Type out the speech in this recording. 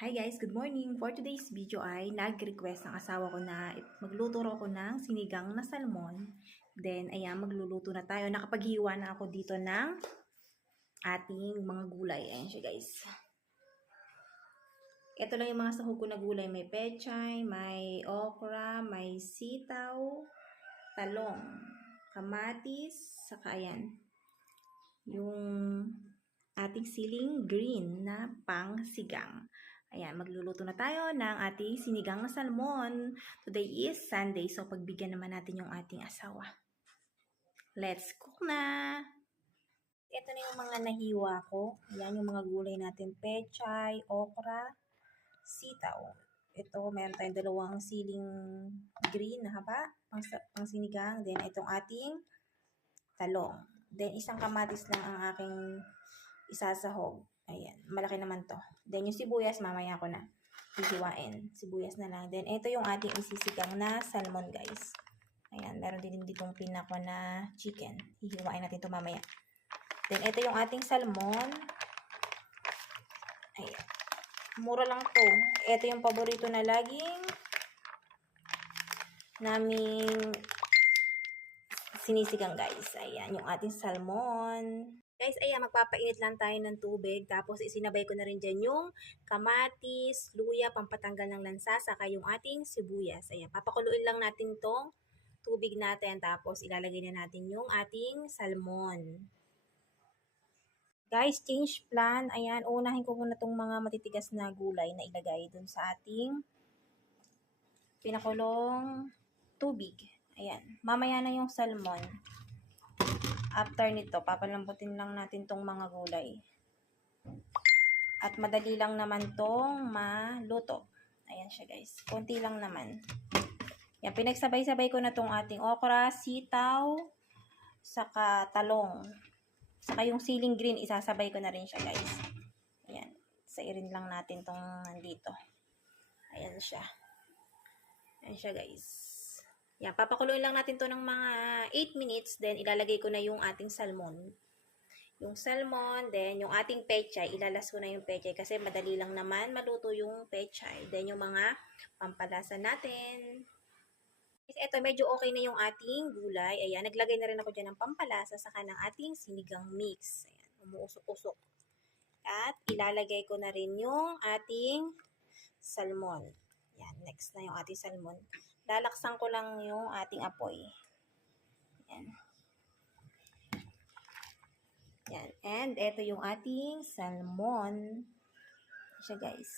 Hi guys, good morning! For today's video ay nag-request ang asawa ko na magluto raw ako ng sinigang na salmon. Then, ayan, magluluto na tayo. Nakapaghiwa na ako dito ng ating mga gulay. Ayan siya guys. Ito lang yung mga sahog ko na gulay. May pechay, may okra, may sitaw, talong, kamatis, saka ayan, yung ating siling green na pangsigang. Ayan, magluluto na tayo ng ating sinigang na salmon. Today is Sunday, so pagbigyan naman natin yung ating asawa. Let's cook na! Ito na yung mga nahiwa ko. Ayan yung mga gulay natin. Pechay, okra, sitaw. Ito, meron tayong dalawang siling green na haba, pang sinigang. Then, itong ating talong. Then, isang kamatis lang ang aking isasahog. Ayan, malaki naman to. Then, yung sibuyas, mamaya ko na hihiwain. Sibuyas na lang. Then, ito yung ating isisigang na salmon, guys. Ayan, meron din ditong pinakwa na chicken. Hihiwain natin to mamaya. Then, ito yung ating salmon. Ayan. Mura lang to. Ito yung paborito na laging naming sinisigang, guys. Ayan, yung ating salmon. Guys, ayan, magpapainit lang tayo ng tubig. Tapos, isinabay ko na rin dyan yung kamatis, luya, pampatanggal ng lansa, saka yung ating sibuyas. Ayan, papakuluin lang natin tong tubig natin. Tapos, ilalagay na natin yung ating salmon. Guys, change plan. Ayan, unahin ko muna tong mga matitigas na gulay na ilagay dun sa ating pinakulong tubig. Ayan, mamaya na yung salmon. After nito, papalambutin lang natin tong mga gulay. At madali lang naman tong maluto. Ayan siya guys. Konti lang naman. Yan, pinagsabay-sabay ko na tong ating okra, sitaw, saka talong. Saka yung siling green, isasabay ko na rin siya guys. Ayan. Sairin lang natin tong nandito. Ayan siya. Ayan siya guys. Yan, papakuluin lang natin to ng mga 8 minutes. Then, ilalagay ko na yung ating salmon. Yung salmon, then yung ating pechay. Ilalas ko na yung pechay kasi madali lang naman maluto yung pechay. Then, yung mga pampalasa natin. Ito, medyo okay na yung ating gulay. Ayan, naglagay na rin ako dyan ng pampalasa saka ng ating sinigang mix. Ayan, umuusok-usok. At ilalagay ko na rin yung ating salmon. Yan, next na yung ating salmon. Lalaksan ko lang yung ating apoy. Yan. Yan. And ito yung ating salmon. Siya guys.